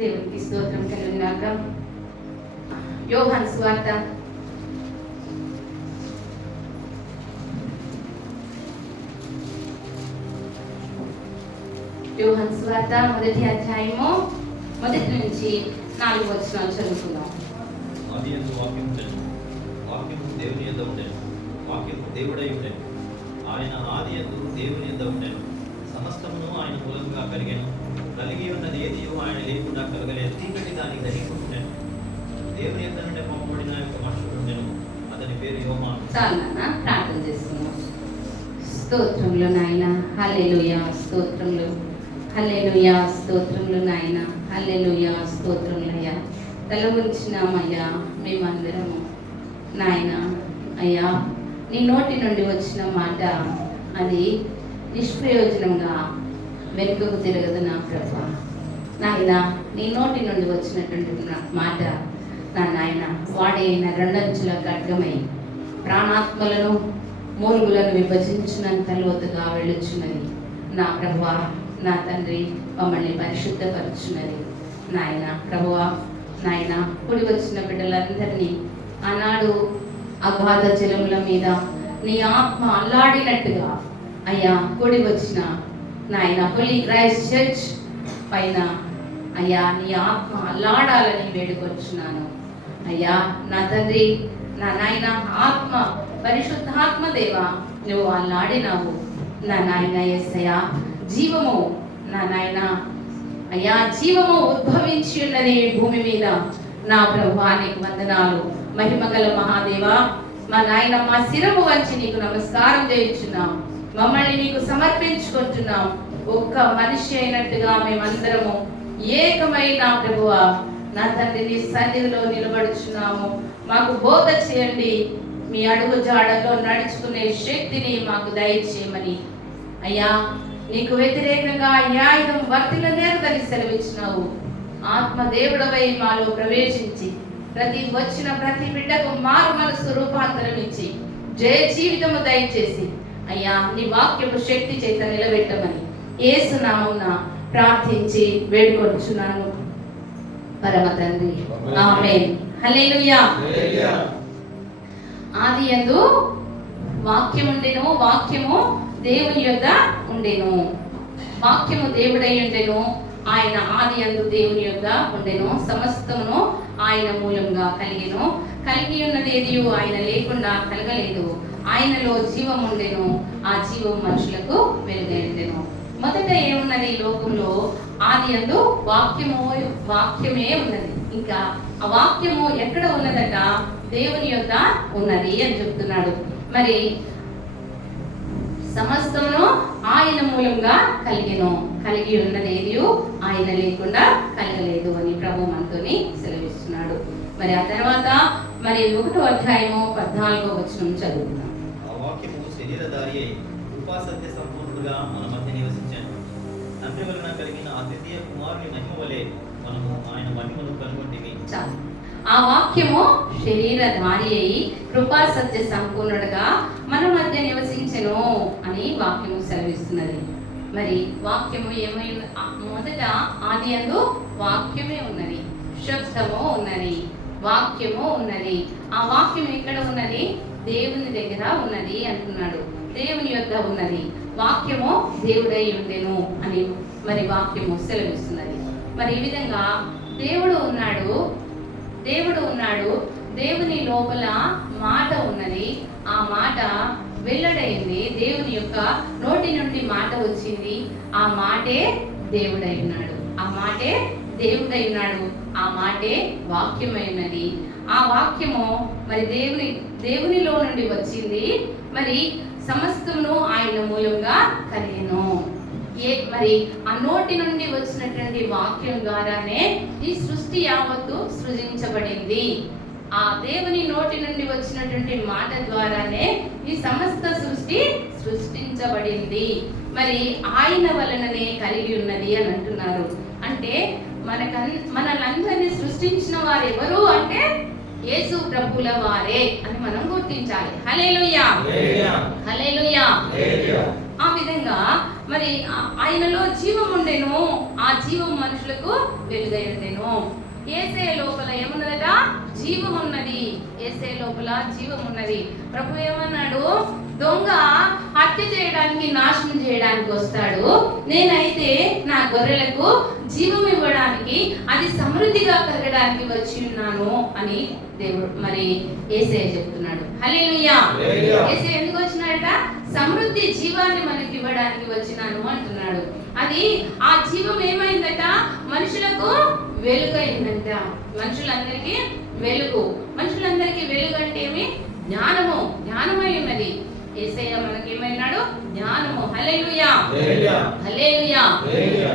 దేవునికి స్తోత్రం కలుగుగాక. యోహాను సువార్త మొదటి అధ్యాయము 1 నుంచి 4 వచనాలు చదువుకుందాం. ఆదియందు వాక్యము ఉండెను, వాక్యము దేవుని యొద్ద ఉండెను, వాక్యము దేవుడై ఉండెను. ఆయన ఆదియందు దేవుని యొద్ద ఉండెను. సమస్తమును ఆయన మూలంగా కలిగెను. కలిగి ఉన్నది ఏదియు ఆయన లేకుండా కలగలేదు. చీకటి దాన్ని గ్రహించుకుంటెను. దేవుని యొద్ద నుండి పంపబడిన ఒక మనుషుడు ఉండెను. అతని పేరు యోహాను. చాలు నాన్న, ప్రార్థన చేసుకుందాం. స్తోత్రములు నాయన, హల్లెలూయా, స్తోత్రములు, హల్లెలూయా, స్తోత్రములు నాయన, హల్లెలూయా, స్తోత్రములయ్యా. తల ఉంచినామయ్యా మేమందరము నాయన. అయ్యా, నీ నోటి నుండి వచ్చిన మాట అది నిష్ప్రయోజనంగా వెనుకకు తిరగదు నా ప్రభా. నాయన, నీ నోటి నుండి వచ్చినటువంటి మాట నా నాయన వాడైన రెండంచుల ఖడ్గమై ప్రాణాత్మలను మూలుగులను విభజించినంత లోతుగా వెళ్ళుచున్నది నా ప్రభువా. నా తండ్రి, మమ్మల్ని పరిశుద్ధపరుచున్నది నాయన. ప్రభువా నాయన, కూడి వచ్చిన బిడ్డలందరినీ ఆనాడు అగాధ జలముల మీద నీ ఆత్మ అల్లాడినట్టుగా అయ్యా కూడి వచ్చిన నాయన హోలీ క్రైస్ట్ చర్చ్ పైన అయ్యా నీ ఆత్మ అల్లాడాలని వేడుకొచ్చున్నాను అయ్యా. నా తండ్రి, నా నాయన, ఆత్మ పరిశుద్ధాత్మ దేవా నువ్వు అల్లాడినావు నా నాయన. యేసయ్యా, జీవము నా నాయన అయ్యా, జీవము ఉద్భవించి ఉన్నది భూమి మీద నా ప్రభువా. నీకు వందనాలు మహిమగల మహాదేవా. మా నాయన, మా శిరము వంచి నీకు నమస్కారం చేయించున్నాం, మమ్మల్ని నీకు సమర్పించుకుంటున్నాం. ఒక్క మనిషి అయినట్టుగా మేమందరము ఏకమైన ప్రభువా నా తండ్రి నీ సన్నిధిలో నిలబడుచున్నాము. మాకు బోధ చేయండి, మీ అడుగు జాడలో నడుచుకునే శక్తిని మాకు దయచేయమని అయ్యా. నీకు వ్యతిరేకంగా న్యాయం వర్తిల్లనేరదని సెలవిచ్చినావు. ఆత్మదేవుడవై మాలో ప్రవేశించి వచ్చిన ప్రతి బిడ్డకు మారు మనసు రూపాంతరం ఇచ్చి జయ జీవితము దయచేసి అయ్యా నీ వాక్యము శక్తి చేత నిలబెట్టమని యేసు నామమున ప్రార్థించి వేడుకొచ్చున్నాను పరమ తండ్రి, ఆమేన్. హల్లెలూయా. ఆదియందు వాక్యము ఉండెను, వాక్యము దేవుని యొద్ద ఉండెను, వాక్యము దేవుడై ఉండెను. ఆయన ఆదియందు దేవుని యొద్ద ఉండెను. సమస్తమును ఆయన మూలంగా కలిగెను. కలిగి ఉన్నది ఏదియు ఆయన లేకుండా కలగలేదు. ఆయనలో జీవం ఉండెను, ఆ జీవం మనుషులకు వెలుగై ఉండెను. మొదట ఏమున్నది ఈ లోకంలో? ఆదియందు వాక్యమే ఉన్నది. ఇంకా ఆ వాక్యము ఎక్కడ ఉన్నదట? దేవుని యొద్ద ఉన్నది అని చెప్తున్నాడు. మరి సమస్తమును ఆయన మూలంగా కలిగెను. కలిగి ఉన్నది ఏదియు ఆయన లేకుండా కలగలేదు అని ప్రభు మనతోని సెలవిస్తున్నాడు. మరి ఆ తర్వాత మరి 1వ అధ్యాయము 14వ వచనం చదువుతున్నాం. ఆ వాక్యము శరీరధారి అయి కృపా సత్య సంపూర్ణుడుగా మన మధ్య నివసించాను. తండ్రి వలన కలిగిన అద్వితీయ కుమారుని మహిమ వలె మనము ఆయన మహిమను కనుగొంటిమి. ఆ వాక్యము శరీరధారి అయి కృపా సత్య సంపూర్ణుడుగా మన మధ్య నివసించెను అని వాక్యము సెలవిస్తున్నది. మరి వాక్యము ఏమై? మొదట ఆదియందు వాక్యమే ఉన్నది, శబ్దము ఉన్నది, వాక్యము ఉన్నది. ఆ వాక్యం ఎక్కడ ఉన్నది? దేవుని దగ్గర ఉన్నది అంటున్నాడు. దేవుని యొద్ద ఉన్నది. వాక్యము దేవుడై ఉండెను అని మరి వాక్యము సెలవిస్తున్నది. మరి ఈ విధంగా దేవుడు ఉన్నాడు, దేవుని లోపల మాట ఉన్నది. ఆ మాట వెల్లడైంది, దేవుని యొక్క నోటి నుండి మాట వచ్చింది. ఆ మాటే దేవుడై ఉన్నాడు, ఆ మాటే దేవుడై ఉన్నాడు, ఆ మాటే వాక్యమై ఉన్నది. ఆ వాక్యము మరి దేవునిలో నుండి వచ్చింది. మరి సమస్తమును ఆయన మూలంగా కలిగెను. మరి ఆ నోటి నుండి వచ్చినటువంటి వాక్యం ద్వారానే ఈ సృష్టి యావత్తు సృజించబడింది. ఆ దేవుని నోటి నుండి వచ్చినటువంటి మాట ద్వారానే ఈ సమస్త సృష్టి సృష్టించబడింది. మరి ఆయన వలననే కలిగి ఉన్నది అని అంటున్నారు. అంటే మనలందరినీ సృష్టించిన వారు ఎవరు అంటే యేసు ప్రభుల వారే అని మనం గుర్తించాలి. హల్లెలూయా, హల్లెలూయా. ఆ విధంగా మరి ఆయనలో జీవం ఉండెను, ఆ జీవం మనుషులకు వెలుగై ఉండెను. యేసయ్య లోపల ఏమున్నదట? జీవం ఉన్నది. యేసయ్య లోపల జీవం ఉన్నది. ప్రభు ఏమన్నాడు? దొంగ హత్య చేయడానికి, నాశనం చేయడానికి వస్తాడు, నేనైతే నా గొర్రెలకు జీవం ఇవ్వడానికి, అది సమృద్ధిగా పెరగడానికి వచ్చి ఉన్నాను అని దేవుడు మరి యేసయ్య చెప్తున్నాడు. హల్లెలూయా. యేసయ్య ఎందుకు వచ్చినాడట? సమృద్ధి జీవాన్ని మనకి ఇవ్వడానికి వచ్చినాను అంటున్నాడు. అది ఆ జీవం ఏమైందట? మనుషులకు వెలుగైందంట. మనుషులందరికీ వెలుగు. మనుషులందరికీ వెలుగు అంటే ఏమి? జ్ఞానము. జ్ఞానమై ఉన్నది. యేసయ్య మనకి ఏమైనాడు? జ్ఞానము. హల్లెలూయా, హల్లెలూయా.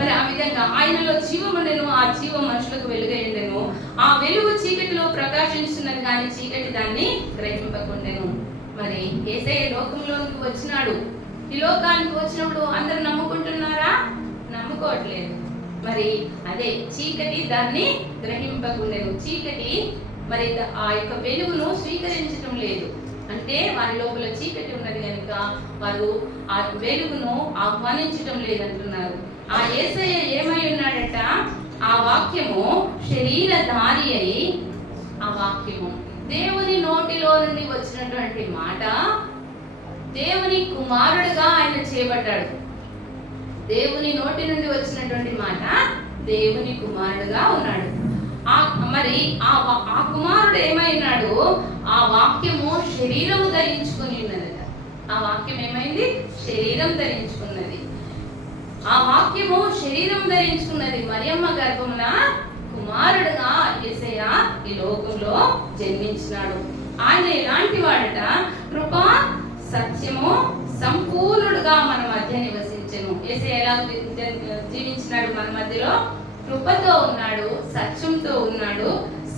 మరి ఆ విధంగా ఆయనలో జీవం ఉండెను, ఆ జీవం మనుషులకు వెలుగై ఉండెను. ఆ వెలుగు చీకటిలో ప్రకాశించున్నది కానీ చీకటి దాన్ని గ్రహింపకుండెను. మరి యేసయ్య లోకంలోకి వచ్చినాడు. ఈ లోకానికి వచ్చినప్పుడు అందరూ నమ్ముకుంటున్నారా? నమ్ముకోవట్లేదు. మరి అదే చీకటి దాన్ని గ్రహింపకుండెను. చీకటి మరి ఆ యొక్క వెలుగును స్వీకరించడం లేదు. అంటే వారి లోపల చీకటి ఉన్నది కనుక వారు ఆ వెలుగును ఆహ్వానించడం లేదంటున్నారు. ఆ యేసయ్య ఏమై ఉన్నాడట? ఆ వాక్యము శరీరధారి అయి, ఆ వాక్యము దేవుని నోటిలో నుండి వచ్చినటువంటి మాట, దేవుని కుమారుడుగా ఆయన చేయబడ్డాడు. దేవుని నోటి నుండి వచ్చినటువంటి మాట దేవుని కుమారుడుగా ఉన్నాడు. మరి ఆ కుమారుడు ఏమైనాడు? ఆ వాక్యము శరీరము ధరించుకుని ఉన్నదట. ఆ వాక్యం ఏమైంది? శరీరం ధరించుకున్నది. ఆ వాక్యము శరీరం ధరించుకున్నది. మరియమ్మ గర్భమున కుమారుడుగా యేసయ్య ఈ లోకంలో జన్మించినాడు. ఆయన ఎలాంటి వాడట? కృప సత్యము సంపూర్ణుడుగా మన మధ్య నివసించెను. యేసయ్య ఎలా జీవించినాడు? మన మధ్యలో కృపతో ఉన్నాడు, సత్యంతో ఉన్నాడు,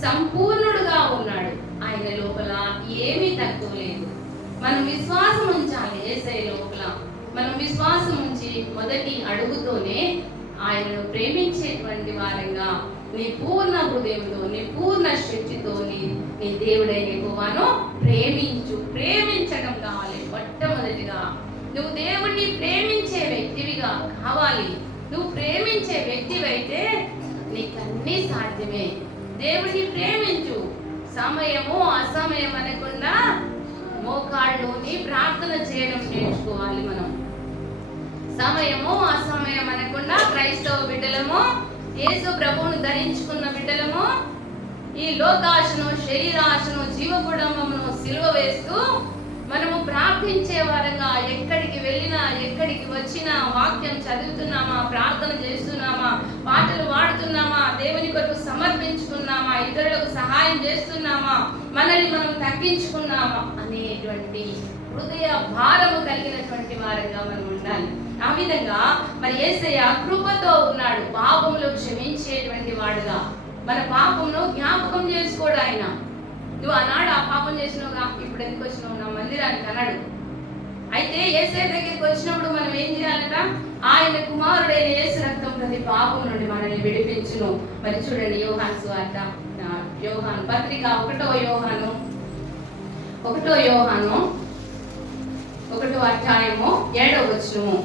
సంపూర్ణుడుగా ఉన్నాడు. ఆయన లోపల ఏమీ తక్కువ లేదు. మనం విశ్వాసం ఉంచాలి యేసయ్య లోపల. మనం విశ్వాసం ఉంచి మొదటి అడుగుతోనే ఆయనను ప్రేమించేటువంటి వారంగా నీ పూర్ణ హృదయంతో, నీ పూర్ణ శక్తితో నీ దేవుడైన యెహోవాను ప్రేమించు. ప్రేమించడం కావాలి. మొట్టమొదటిగా నువ్వు దేవుణ్ణి ప్రేమించే వ్యక్తివిగా కావాలి. నువ్వు ప్రేమించే వ్యక్తివైతే నీకన్నీ సాధ్యమే. దేవుడిని ప్రేమించు. సమయము అసమయం అనకుండా మోకాళ్ళలోని ప్రార్థన చేయడం నేర్చుకోవాలి మనం. సమయము అసమయం అనకుండా క్రైస్తవ బిడ్డలము, యేసు ప్రభువును ధరించుకున్న బిడ్డలము ఈ లోకాశను, శరీరాశను, జీవ కుటుంబమును సిలువ వేస్తూ మనము ప్రార్థించే వారంగా ఎక్కడికి వెళ్ళినా, ఎక్కడికి వచ్చినా వాక్యం చదువుతున్నామా, ప్రార్థన చేస్తున్నామా, పాటలు పాడుతున్నామా, దేవుని కొరకు సమర్పించుకున్నామా, ఇతరులకు సహాయం చేస్తున్నామా, మనల్ని మనం తగ్గించుకున్నామా అనేటువంటి హృదయ భారము కలిగినటువంటి వారంగా మనం ఉండాలి. ఆ విధంగా మరి యేసయ్య కృపతో ఉన్నాడు. పాపములు క్షమించేటువంటి వాడుగా, మన పాపమును జ్ఞాపకం చేసుకోడు ఆయన. నువ్వు ఆనాడు ఆ పాపం చేసినావుగా, ఇప్పుడు ఎందుకు వచ్చినావు నా మందిరానికి అన్నాడు. అయితే యేసయ్య దగ్గరికి వచ్చినప్పుడు మనం ఏం చేయాలట? ఆయన కుమారుడైన యేసు రక్తం ప్రతి పాపం నుండి మనల్ని విడిపించును. మరి చూడండి యోహాను సువార్త, యోహాను పత్రిక 1వ యోహాను 1వ అధ్యాయము 7వ వచనము.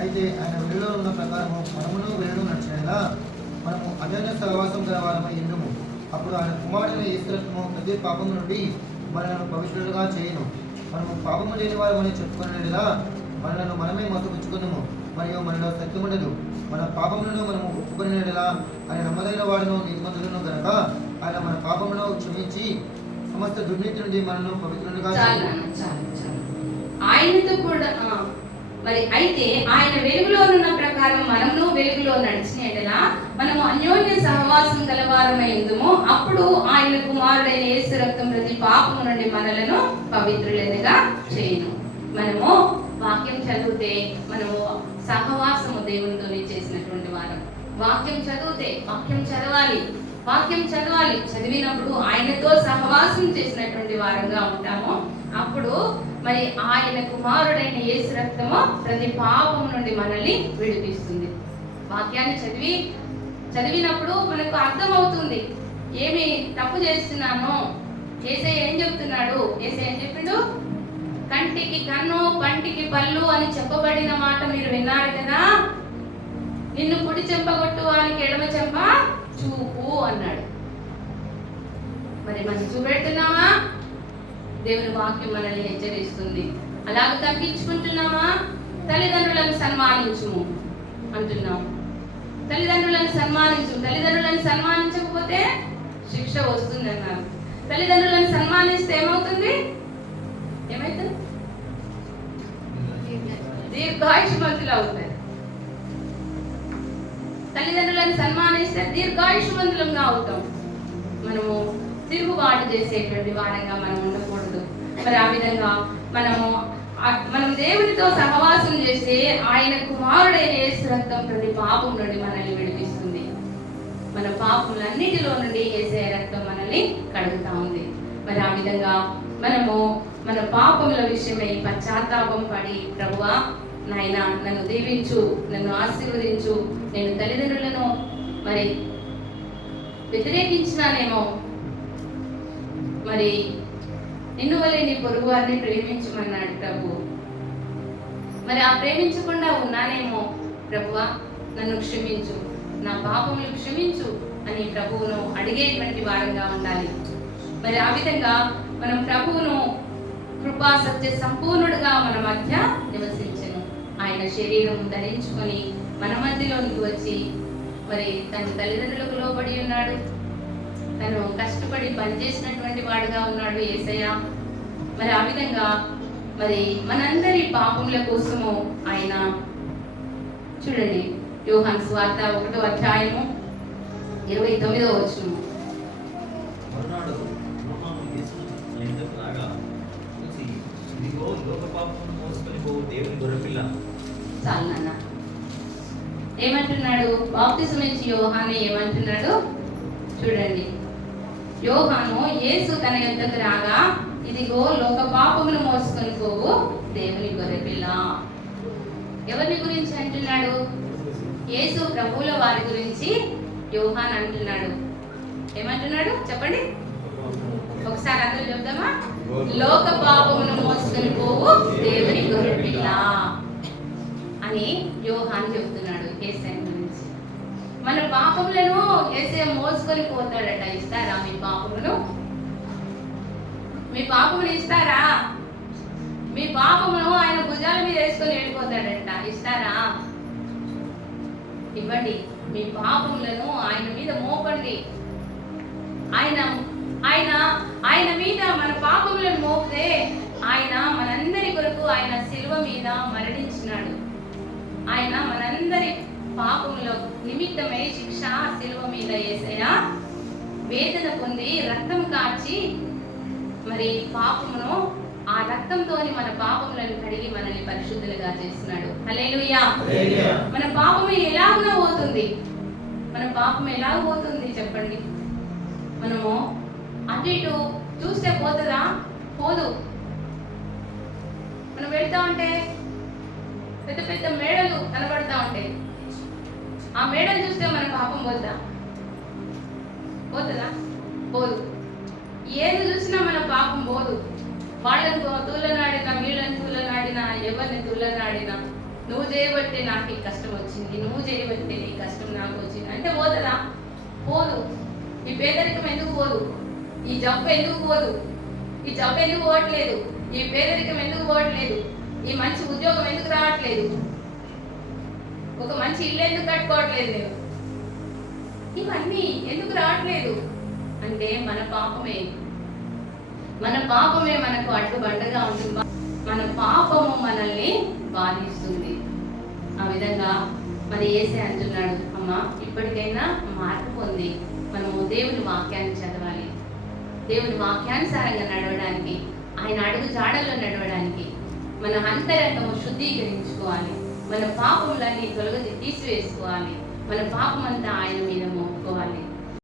అయితే ఆయన వెలుగులో ఉన్న ప్రకారము మనమును వెలుగు నడిచేలా మనము అన్యోన్య సహవాసం గల వారమై ఉండుము. అప్పుడు ఆయన కుమారుడైన యేసు రక్తము ప్రతి పాపం నుండి మనలను పవిత్రులుగా చేయను. మనము పాపము లేని వారమని చెప్పుకునేలా మనలను మనమే మోసపుచ్చుకున్నాము, మరియు మనలో సత్యముండదు. మన పాపములను మనము ఒప్పుకునేలా ఆయన నమ్మదగిన వాడును, నీతిమంతులను గనక ఆయన మన పాపములను క్షమించి సమస్త దుర్నీతి నుండి మనను పవిత్రులుగా ఆయనతో కూడా మరి అయితే ఆయన వెలుగులోనున్న ప్రకారం మనము వెలుగులో నడిచినట్లా మనము అన్యోన్య సహవాసం గలవారమై ఉందుము. అప్పుడు ఆయన కుమారుడైన యేసు రక్తం ప్రతి పాపము నుండి మనలను పవిత్రులుగా చేయను. మనము వాక్యం చదివితే మనము సహవాసము దేవునితోనే చేసినటువంటి వారం. వాక్యం చదివితే వాక్యం చదవాలి. చదివినప్పుడు ఆయనతో సహవాసం చేసినటువంటి వారంగా ఉంటాము. అప్పుడు మరి ఆయన కుమారుడైన యేసు రక్తము ప్రతి పాపం నుండి మనల్ని విడిపిస్తుంది. వాక్యాన్ని చదివినప్పుడు మనకు అర్థమవుతుంది ఏమి తప్పు చేస్తున్నామో. యేసయ్య ఏం చెప్తున్నాడు? యేసయ్య ఏం చెప్పిండు? కంటికి కన్ను, పంటికి పళ్ళు అని చెప్పబడిన మాట మీరు విన్నారు కదా. నిన్ను కుడి చెంప కొట్టు వానికి ఎడమ చెంప చూపు అన్నాడు. మరి మనం చూపెడుతున్నామా? దేవుని వాక్యం మనల్ని హెచ్చరిస్తుంది. అలాగ తగ్గించుకుంటున్నామా? తల్లిదండ్రులను సన్మానించుము అంటున్నాం. తల్లిదండ్రులను సన్మానించు. తల్లిదండ్రులను సన్మానించకపోతే శిక్ష వస్తుంది అన్నారు. తల్లిదండ్రులను సన్మానిస్తే ఏమవుతుంది? ఏమవుతుంది? దీర్ఘాయుష్మంతులు అవుతారు. తల్లిదండ్రులను సన్మానిస్తే దీర్ఘాయుష్మంతులంగా అవుతాం. మనము తిరుగుబాటు చేసేటువంటి వారంగా మనం ఉండకూడదు. మరి ఆ విధంగా మనం దేవునితో సహవాసం చేస్తే ఆయన కుమారుడైన యేసు రక్తం ప్రతి పాపం నుండి మనల్ని విడిపిస్తుంది. మన పాపములన్నిటిలో నుండి యేసయ్య రక్తం మనల్ని కడుగుతా ఉంది. మరి ఆ విధంగా మనము మన పాపముల విషయమై పశ్చాత్తాపం పడి, ప్రభువా నాయనా నన్ను దీవించు, నన్ను ఆశీర్వదించు, నేను తల్లిదండ్రులను మరి వ్యతిరేకించినానేమో, మరి నిన్ను వలె నీ పొరుగు వారిని ప్రేమించమన్నాడు ప్రభు. మరి ఆ ప్రేమించకుండా ఉన్నానేమో, ప్రభువా నన్ను క్షమించు, నా పాపములు క్షమించు అని ప్రభువును అడిగేటువంటి వారంగా ఉండాలి. మరి ఆ విధంగా మనం ప్రభువును కృపా సత్య సంపూర్ణుడుగా మన మధ్య నివసించెను. ఆయన శరీరం ధరించుకొని మన మధ్యలోనికి వచ్చి మరి తన తల్లిదండ్రులకు లోబడి ఉన్నాడు. తను కష్టపడి పనిచేసినటువంటి వాడుగా ఉన్నాడు యేసయ్య. మరి ఆ విధంగా మరి మనందరి పాపముల కోసము ఆయన చూడండి, యోహాను సువార్త 1వ అధ్యాయము 29వ వచనము. మరునాడు యోహాను యేసును లేదకు రాగా చూసి, ఇదిగో లోక పాపమును మోసుకొని పోవు దేవుని గొర్రెపిల్ల. చాలు నాన్న. ఏమంటున్నాడు? బాప్తిసం ఇచ్చి యోహాను ఏమంటున్నాడు చూడండి. యోహాను యేసు తన యొద్దకు రాగా, ఇదిగో లోక పాపమును మోసుకొని పోవు దేవుని గొర్రెపిల్ల. ఎవరి గురించి అంటున్నాడు? యేసు ప్రభువుల వారి గురించి యోహాను అంటున్నాడు. ఏమంటున్నాడు చెప్పండి ఒకసారి, అందరూ చెప్దామా? లోక పాపమును మోసుకొని పోవు దేవుని గొర్రెపిల్ల అని యోహాను చెప్తున్నాడు యేసయ్య గురించి. మన పాపములను యేసయ్య మోసుకొని పోతాడట. ఇస్తారా మీ పాపమును? మీ పాపములు ఇస్తారా? మీ పాపమును ఆయన భుజాల మీద వేసుకొని వెళ్ళిపోతాడట. ఇస్తారా? ఇవ్వండి. మీ పాపములను ఆయన మీద మోపండి. ఆయన ఆయన ఆయన మీద మన పాపములను మోపితే ఆయన మనందరి కొరకు ఆయన శిలువ మీద మరణించినాడు. ఆయన మనందరి పాపముల నిమిత్తమై శిక్ష శిలువ మీద యేసయ్య వేదన పొంది రక్తం కార్చి మరి పాపమును ఆ రక్తంతోని మన పాపములను కడిగి మనల్ని పరిశుద్ధులుగా చేస్తున్నాడు. హల్లెలూయా. మన పాపము ఎలాగో పోతుంది? మన పాపం ఎలా పోతుంది చెప్పండి? మనము అటు ఇటు చూస్తే పోతుందా? పోదు. మనం వెళ్తా ఉంటే పెద్ద పెద్ద మేడలు కనబడతా ఉంటాయి. ఆ మేడలు చూస్తే మన పాపం పోతుందా? పోతుందా? పోదు. ఏది చూసినా మన పాపం పోదు. వాళ్ళని తూలనాడినా, వీళ్ళని తూలనాడినా, ఎవరిని తూలనాడినా, నువ్వు చేయబట్టి నాకు ఈ కష్టం వచ్చింది, నువ్వు చేయబట్టి నీ కష్టం నాకు వచ్చింది అంటే పోతుందా? పోదు. ఈ పేదరికం ఎందుకు పోదు? ఈ జబ్బు ఎందుకు పోదు? ఈ జబ్బు ఎందుకు పోవట్లేదు? ఈ పేదరికం ఎందుకు పోవట్లేదు? ఈ మంచి ఉద్యోగం ఎందుకు రావట్లేదు? ఒక మంచి ఇల్లు ఎందుకు కట్టుకోవట్లేదు నేను? ఇవన్నీ ఎందుకు రావట్లేదు అంటే మన పాపమే. మన పాపమే మనకు అడ్డుబండగా ఉంటుంది. మన పాపము మనల్ని బాధిస్తుంది. ఆ విధంగా మరి యేసే అంటున్నాడు, అమ్మా ఇప్పటికైనా మార్పు పొంది మనము దేవుని వాక్యాన్ని చదవాలి. దేవుని వాక్యానుసారంగా నడవడానికి, ఆయన అడుగు జాడల్లో నడవడానికి మన అంతరంగము శుద్ధీకరించుకోవాలి. మన పాపములన్నీ తీసివేసుకోవాలి. మన పాపమంతా ఆయన మీద మోపుకోవాలి.